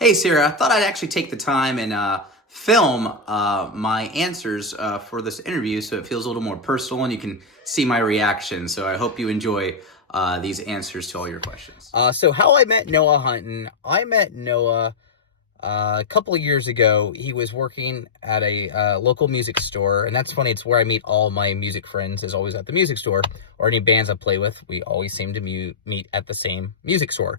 Hey, Sarah, I thought I'd actually take the time and film my answers for this interview so it feels a little more personal and you can see my reaction. So I hope you enjoy these answers to all your questions. So how I met Noah Hunton, I met Noah a couple of years ago. He was working at a local music store, and that's funny. It's where I meet all my music friends, is always at the music store, or any bands I play with. We always seem to meet at the same music store.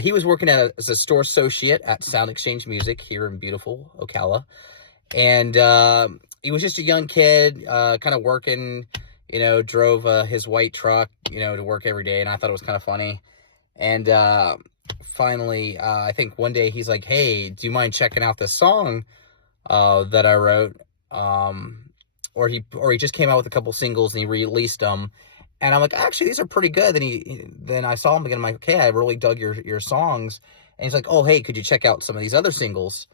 He was working as a store associate at Sound Exchange Music here in beautiful Ocala, and he was just a young kid, kind of working. Drove his white truck, to work every day, and I thought it was kind of funny. And finally, I think one day he's like, "Hey, do you mind checking out this song that I wrote?" Or he just came out with a couple singles and he released them. And I'm like, "Actually, these are pretty good." Then I saw him again. I'm like, "Okay, I really dug your songs." And he's like, "Oh, hey, could you check out some of these other singles?"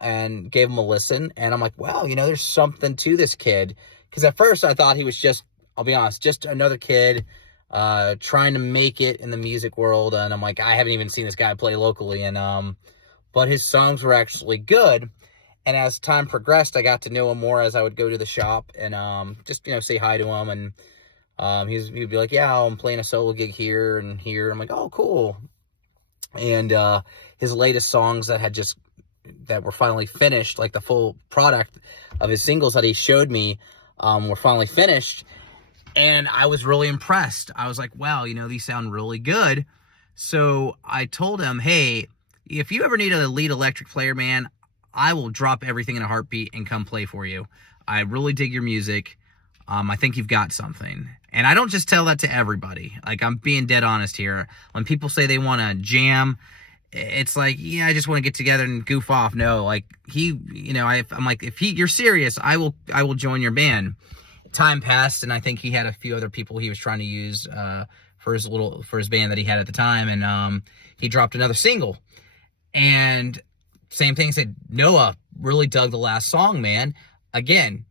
And gave him a listen. And I'm like, "Wow, there's something to this kid." Because at first I thought he was just, I'll be honest, just another kid trying to make it in the music world. And I'm like, I haven't even seen this guy play locally. And but his songs were actually good. And as time progressed, I got to know him more as I would go to the shop and just say hi to him. And he'd be like, "Yeah, I'm playing a solo gig here and here." I'm like, "Oh, cool." And his latest songs that were finally finished, like the full product of his singles that he showed me, were finally finished. And I was really impressed. I was like, "Wow, these sound really good." So I told him, "Hey, if you ever need a lead electric player, man, I will drop everything in a heartbeat and come play for you. I really dig your music. I think you've got something." And I don't just tell that to everybody. Like, I'm being dead honest here. When people say they want to jam, it's like, yeah, I just want to get together and goof off. No, like I'm like, if you're serious, I will join your band. Time passed, and I think he had a few other people he was trying to use for his band that he had at the time, and he dropped another single. And same thing, said, "Noah, really dug the last song, man. Again,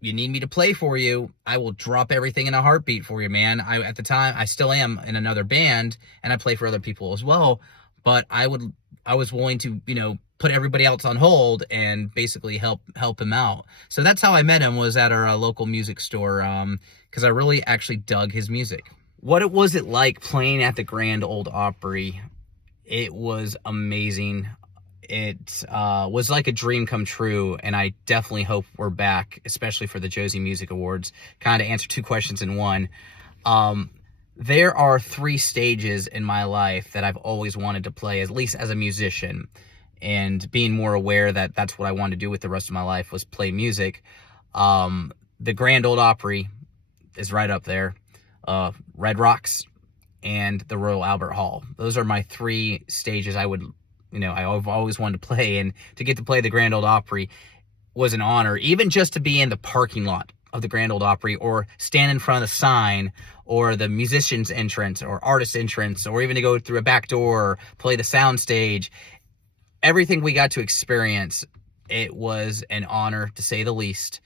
you need me to play for you, I will drop everything in a heartbeat for you, man." At the time, I still am in another band, and I play for other people as well. But I was willing to, put everybody else on hold and basically help him out. So that's how I met him, was at our local music store, because I really actually dug his music. What was it like playing at the Grand Ole Opry? It was amazing. It was like a dream come true, and I definitely hope we're back, especially for the Josie Music Awards. Kind of answer two questions in one. There are three stages in my life that I've always wanted to play, at least as a musician, and being more aware that that's what I wanted to do with the rest of my life was play music. The Grand Ole Opry is right up there. Red Rocks and the Royal Albert Hall. Those are my three stages I've always wanted to play, and to get to play the Grand Ole Opry was an honor, even just to be in the parking lot of the Grand Ole Opry, or stand in front of the sign, or the musician's entrance, or artist entrance, or even to go through a back door, or play the sound stage. Everything we got to experience, it was an honor, to say the least.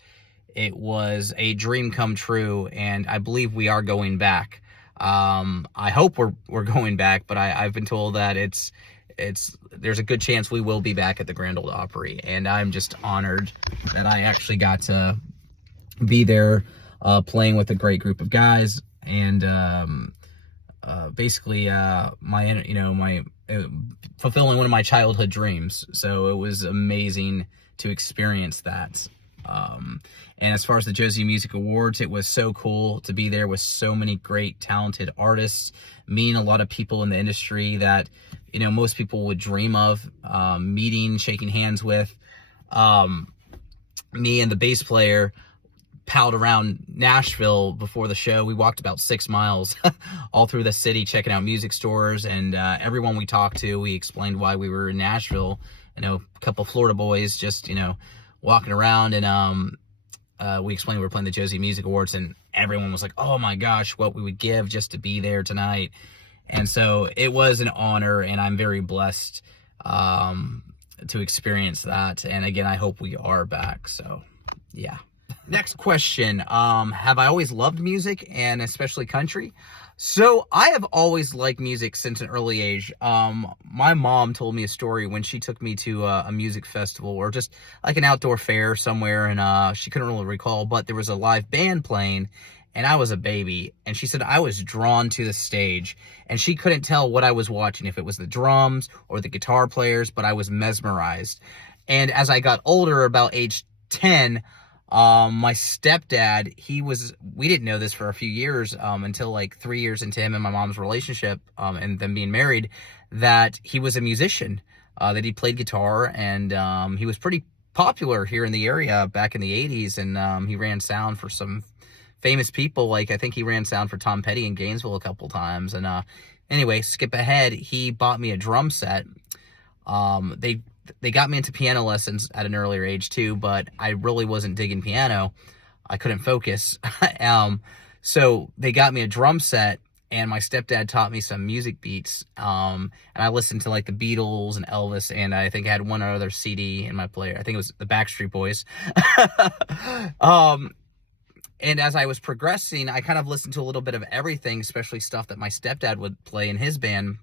It was a dream come true, and I believe we are going back. I hope we're going back, but I've been told that there's a good chance we will be back at the Grand Ole Opry, and I'm just honored that I actually got to be there, playing with a great group of guys, and basically my fulfilling one of my childhood dreams. So it was amazing to experience that. And as far as the Josie Music Awards, it was so cool to be there with so many great, talented artists, meeting a lot of people in the industry that, most people would dream of meeting, shaking hands with. Me and the bass player palled around Nashville before the show. We walked about 6 miles all through the city, checking out music stores, and everyone we talked to, we explained why we were in Nashville. A couple Florida boys just, walking around, and we explained we were playing the Josie Music Awards, and everyone was like, "Oh my gosh, what we would give just to be there tonight." And so it was an honor, and I'm very blessed to experience that. And again, I hope we are back. So yeah. Next question. Have I always loved music, and especially country? So I have always liked music since an early age. My mom told me a story when she took me to a music festival or just like an outdoor fair somewhere, and she couldn't really recall, but there was a live band playing, and I was a baby, and she said I was drawn to the stage, and she couldn't tell what I was watching, if it was the drums or the guitar players, but I was mesmerized. And as I got older, about age 10, my stepdad, we didn't know this for a few years, until like 3 years into him and my mom's relationship, and them being married, that he was a musician, that he played guitar, and, he was pretty popular here in the area back in the 80s, and, he ran sound for some famous people. Like, I think he ran sound for Tom Petty in Gainesville a couple times, and, anyway, skip ahead, he bought me a drum set. They got me into piano lessons at an earlier age too, but I really wasn't digging piano. I couldn't focus. So they got me a drum set, and my stepdad taught me some music beats. And I listened to like the Beatles and Elvis, and I think I had one other CD in my player. I think it was the Backstreet Boys. And as I was progressing, I kind of listened to a little bit of everything, especially stuff that my stepdad would play in his band.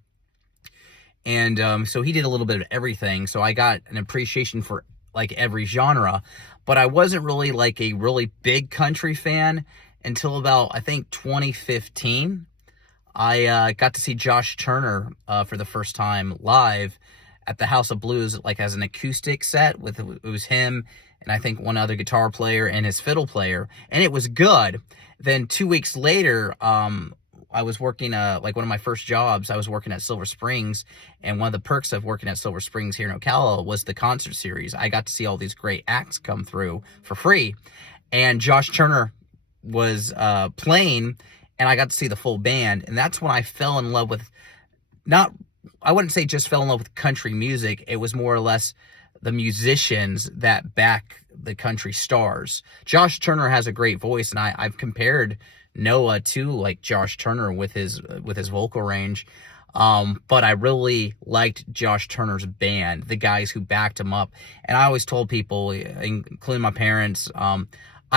And so he did a little bit of everything. So I got an appreciation for like every genre, but I wasn't really like a really big country fan until about, I think, 2015. I got to see Josh Turner for the first time live at the House of Blues, like as an acoustic set. It was him and I think one other guitar player and his fiddle player, and it was good. Then 2 weeks later, I was working, like one of my first jobs, I was working at Silver Springs, and one of the perks of working at Silver Springs here in Ocala was the concert series. I got to see all these great acts come through for free, and Josh Turner was playing, and I got to see the full band, and that's when I fell in love with, I wouldn't say just fell in love with country music, it was more or less the musicians that back the country stars. Josh Turner has a great voice, and I've compared Noah to like Josh Turner with his vocal range, but I really liked Josh Turner's band, the guys who backed him up. And I always told people, including my parents, I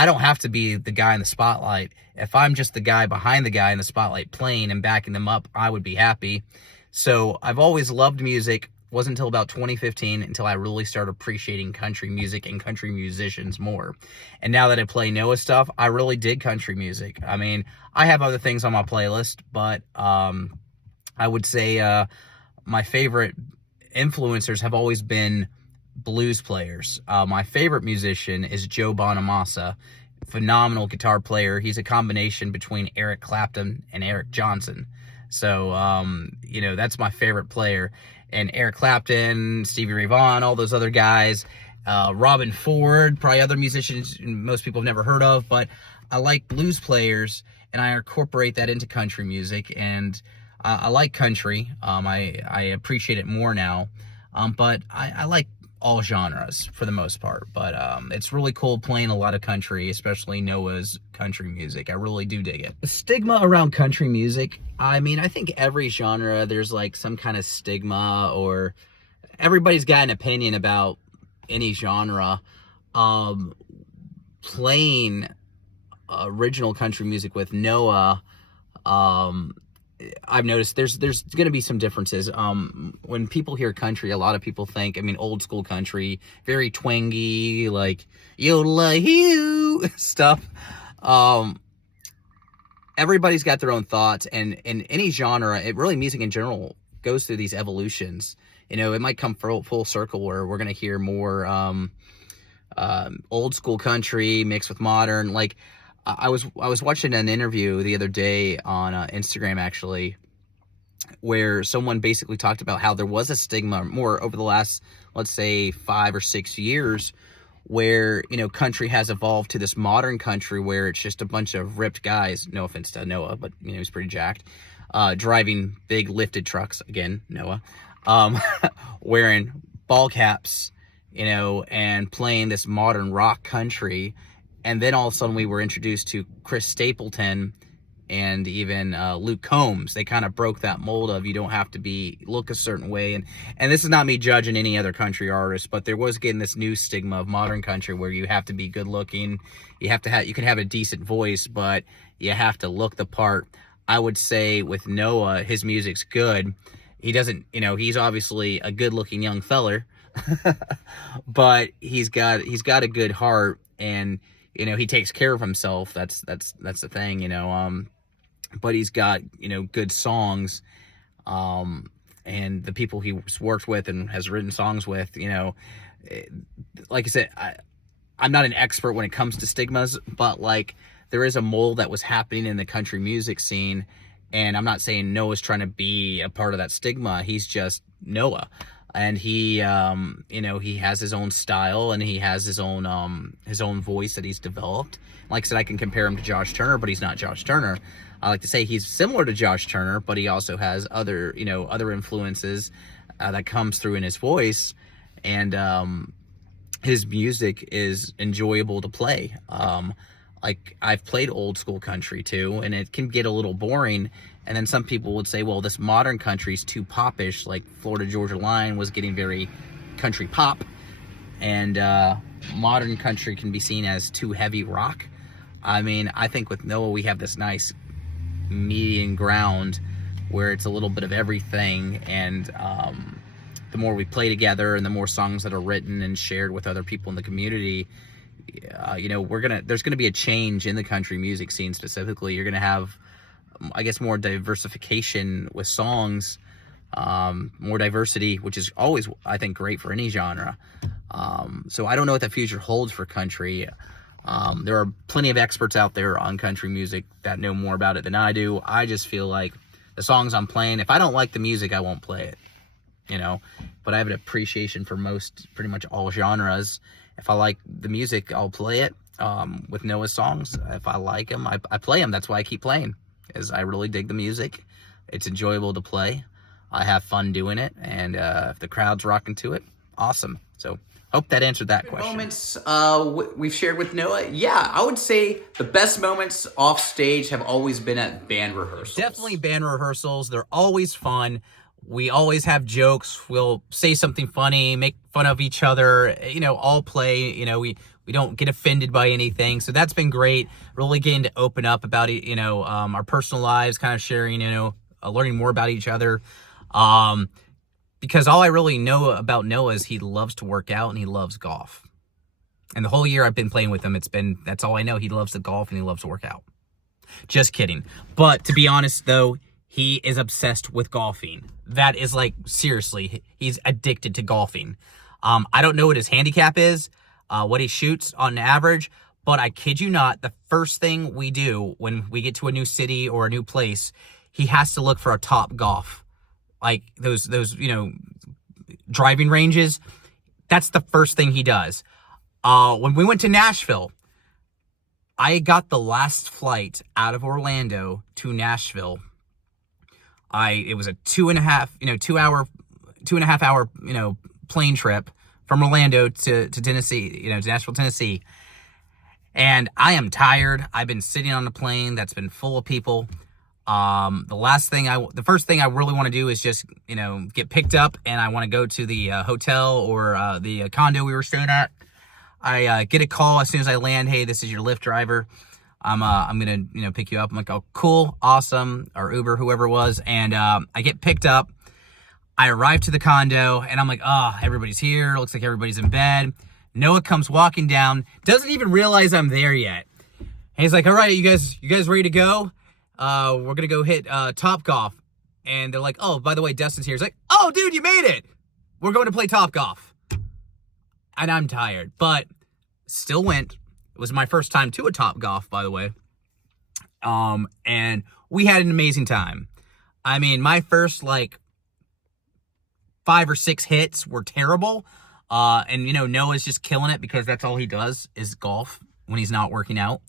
don't have to be the guy in the spotlight. If I'm just the guy behind the guy in the spotlight playing and backing them up, I would be happy. So I've always loved music. Wasn't until about 2015 until I really started appreciating country music and country musicians more. And now that I play Noah stuff, I really dig country music. I mean, I have other things on my playlist, but I would say my favorite influencers have always been blues players. My favorite musician is Joe Bonamassa, phenomenal guitar player. He's a combination between Eric Clapton and Eric Johnson. So, that's my favorite player. And Eric Clapton, Stevie Ray Vaughan, all those other guys, Robin Ford, probably other musicians most people have never heard of, but I like blues players, and I incorporate that into country music, and I like country. I appreciate it more now, but I like all genres for the most part, but it's really cool playing a lot of country, especially Noah's country music. I really do dig it. The stigma around country music, I mean, I think every genre there's like some kind of stigma, or everybody's got an opinion about any genre. Playing original country music with Noah, I've noticed there's going to be some differences. When people hear country, a lot of people think, old school country, very twangy, like yodel-a-hoo stuff. Everybody's got their own thoughts, and in any genre, music in general goes through these evolutions. It might come full circle where we're going to hear more old school country mixed with modern. Like, I was watching an interview the other day on Instagram, actually, where someone basically talked about how there was a stigma more over the last, let's say, 5 or 6 years, where, country has evolved to this modern country where it's just a bunch of ripped guys, no offense to Noah, but, he's pretty jacked, driving big lifted trucks, again, Noah, wearing ball caps, and playing this modern rock country. And then all of a sudden we were introduced to Chris Stapleton and even Luke Combs. They kind of broke that mold of you don't have to look a certain way. And this is not me judging any other country artist, but there was getting this new stigma of modern country where you have to be good looking. You can have a decent voice, but you have to look the part. I would say with Noah, his music's good. He doesn't, he's obviously a good-looking young feller, but he's got a good heart, and he takes care of himself. That's the thing. But he's got good songs, and the people he's worked with and has written songs with, like I said, I'm not an expert when it comes to stigmas, but like there is a mold that was happening in the country music scene, and I'm not saying Noah's trying to be a part of that stigma. He's just Noah, and he he has his own style, and he has his own voice that he's developed. Like I said, I can compare him to Josh Turner, but he's not Josh Turner. I like to say he's similar to Josh Turner, but he also has other influences that comes through in his voice, and his music is enjoyable to play. Like I've played old school country too, and it can get a little boring. And then some people would say, well, this modern country's too popish. Like Florida Georgia Line was getting very country pop, and modern country can be seen as too heavy rock. I mean, I think with Noah we have this nice median ground where it's a little bit of everything, and the more we play together and the more songs that are written and shared with other people in the community, there's gonna be a change in the country music scene specifically. You're gonna have, I guess, more diversification with songs, more diversity, which is always, I think, great for any genre. So I don't know what the future holds for country. There are plenty of experts out there on country music that know more about it than I do. I just feel like the songs I'm playing, if I don't like the music, I won't play it, but I have an appreciation for pretty much all genres. If I like the music, I'll play it. With Noah's songs, if I like them, I play them. That's why I keep playing, is I really dig the music. It's enjoyable to play. I have fun doing it, and if the crowd's rocking to it, awesome. So hope that answered that question. Moments we've shared with Noah. Yeah, I would say the best moments off stage have always been at band rehearsals. Definitely band rehearsals. They're always fun. We always have jokes. We'll say something funny, make fun of each other, all play. We don't get offended by anything. So that's been great. Really getting to open up about it, our personal lives, kind of sharing, learning more about each other. Because all I really know about Noah is he loves to work out and he loves golf. And the whole year I've been playing with him, that's all I know. He loves to golf and he loves to work out. Just kidding. But to be honest, though, he is obsessed with golfing. That is like, seriously, he's addicted to golfing. I don't know what his handicap is, what he shoots on average, but I kid you not, the first thing we do when we get to a new city or a new place, he has to look for a Top Golf. Like those driving ranges. That's the first thing he does. When we went to Nashville, I got the last flight out of Orlando to Nashville. It was a 2.5 hour, plane trip from Orlando to Tennessee, to Nashville, Tennessee. And I am tired. I've been sitting on a plane that's been full of people. The first thing I really want to do is just, get picked up, and I want to go to the hotel or the condo we were staying at. I get a call as soon as I land. Hey, this is your Lyft driver. I'm gonna pick you up. I'm like, oh, cool, awesome, or Uber, whoever it was, and I get picked up. I arrive to the condo, and I'm like, oh, everybody's here. Looks like everybody's in bed. Noah comes walking down, doesn't even realize I'm there yet. And he's like, all right, you guys ready to go? We're gonna go hit Top Golf. And they're like, oh, by the way, Dustin's here. He's like, oh, dude, you made it. We're going to play Top Golf. And I'm tired, but still went. It was my first time to a Top Golf, by the way. And we had an amazing time. I mean, my first 5 or 6 hits were terrible. And Noah's just killing it because that's all he does is golf when he's not working out.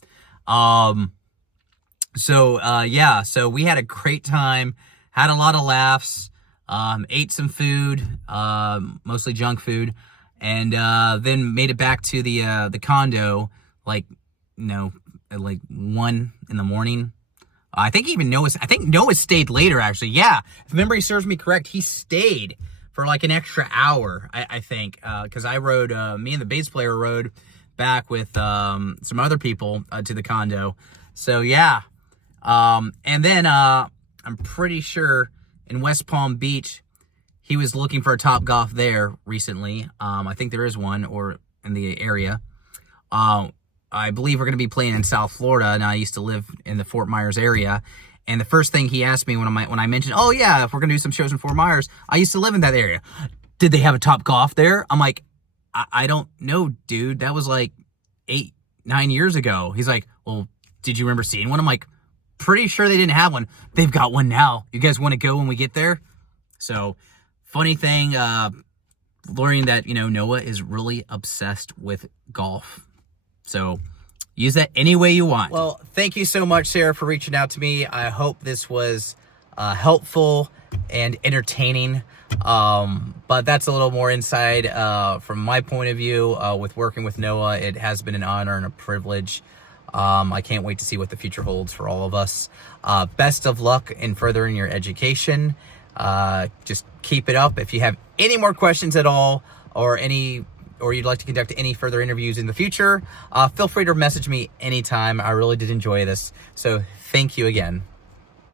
So we had a great time, had a lot of laughs, ate some food, mostly junk food, and then made it back to the condo at 1 in the morning. I think Noah stayed later, actually. Yeah, if memory serves me correct, he stayed for an extra hour, I think, because I rode, me and the bass player rode back with some other people to the condo. So yeah, And then I'm pretty sure in West Palm Beach, he was looking for a Topgolf there recently. I think there is one or in the area. I believe we're going to be playing in South Florida, and I used to live in the Fort Myers area. And the first thing he asked me when I mentioned, oh yeah, if we're going to do some shows in Fort Myers, I used to live in that area. Did they have a Topgolf there? I'm like, I don't know, dude. That was like 8-9 years ago. He's like, well, did you remember seeing one? I'm like, pretty sure they didn't have one. They've got one now. You guys want to go when we get there? So, funny thing, learning that, Noah is really obsessed with golf. So, use that any way you want. Well, thank you so much, Sarah, for reaching out to me. I hope this was helpful and entertaining. But that's a little more inside from my point of view with working with Noah. It has been an honor and a privilege. I can't wait to see what the future holds for all of us. Best of luck in furthering your education. Just keep it up. If you have any more questions at all, or you'd like to conduct any further interviews in the future, feel free to message me anytime. I really did enjoy this. So thank you again.